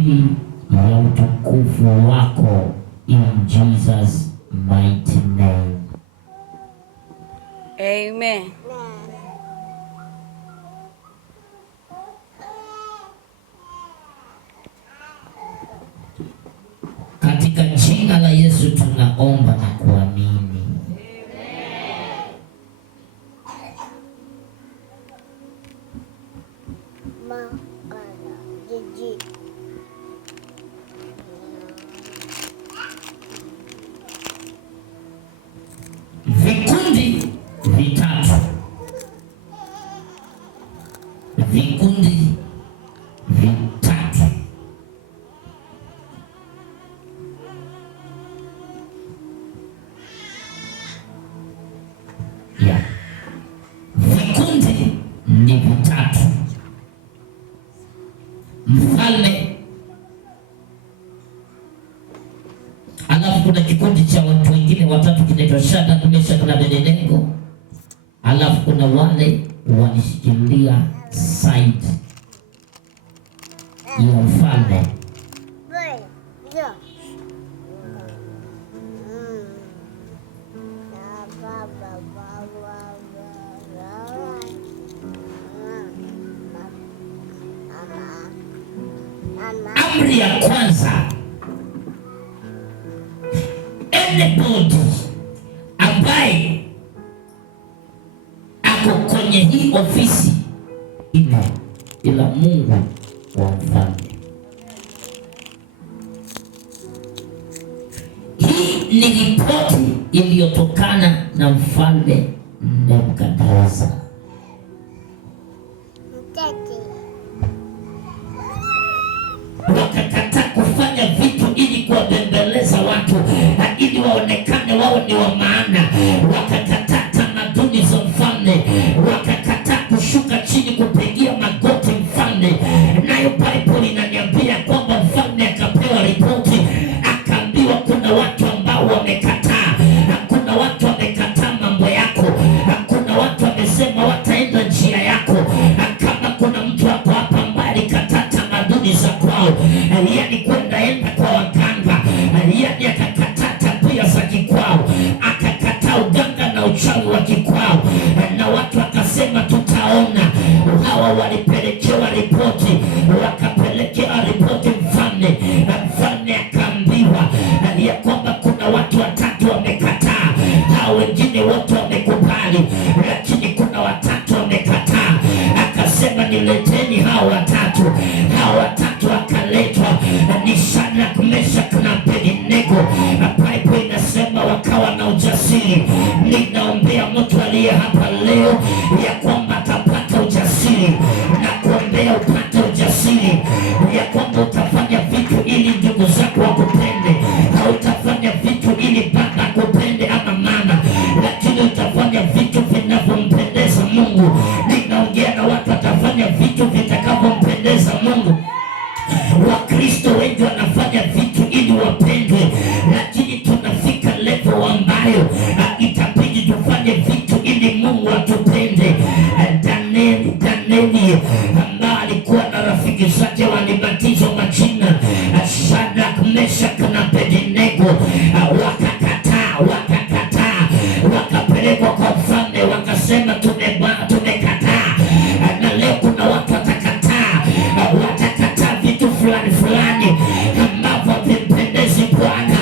ajili ya utukufu wako, in Jesus mighty name. Amen. Katika jina la Yesu tunaomba na kuamini. Vikundi vitatu, vikundi vitatu, yeah. Vikundi ni vitatu. Mfalme, alafu kuna kikundi cha watu wengine watatu kinaitwa Shadraka, Meshaki na Abednego, alafu kuna wale walishikilia side ya mfalme. Amri ya kwanza, anybody ambaye ako kwenye hii ofisi ila Mungu wa mfalme. Hii ni ripoti iliyotokana na mfalme Nebukadneza. Wakakataa kufanya vitu ili kuwabembeleza watu na ili waonekane wao ni wa maana. Wakakataa tamaduni za mfalme, wakakataa kushuka chini kupigia magoti mfalme. Nayo Bible inaniambia kwamba mfalme akapewa ripoti, akaambiwa kuna watu ambao wamekataa, kuna watu wamekataa mambo yako, kuna watu wamesema wataenda njia yako. Kama kuna mtu wako hapa ambaye alikataa tamaduni za kwao, yani kwenda kwa waganga, yani akakataa tabia za kikwao, akakataa uganga na uchawi wa kikwao, na watu wakasema tutaona. Hawa walipelekewa ripoti, wakapelekewa ripoti mfalme. Mfalme akaambiwa ya kwamba kuna watu watatu wamekataa, hao wengine wote wamekubali, lakini kuna watatu wamekataa. Akasema nileteni hao watatu. Hao watatu wakaletwa, ni Shadraka, Meshaki na Abednego. Bible inasema wakawa na ujasiri. Ninaombea mtu aliye hapa leo ya kwamba atapata ujasiri, na kuombea upate ujasiri ya kwamba utafanya vitu ili ndugu zako wakupende. Hautafanya vitu ili baba akupende ama mama, lakini utafanya vitu vinavyompendeza Mungu. Ninaongea na watu watafanya vitu vitakavyompendeza Mungu. Wakristo wengi wanafanya vitu ili wapendwe, lakini tunafika level ambayo itabidi tufanye vitu ili Mungu atupende. Danieli ambaye alikuwa na rafiki zake walibatizwa majina Shadraka, Meshaki na Abednego, wakakataa, wakapelekwa kwa mfalme, wakasema tumekataa. Na leo kuna watu watakataa vitu fulani ambavyo havimpendezi Bwana.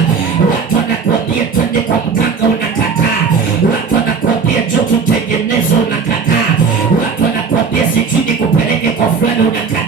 Watu wanakuambia twende kwa mganga, unakataa. Watu wanakuambia njoo tutengeneze, unakataa. Watu wanakuambia sijui nikupeleke kwa fulani, unakataa.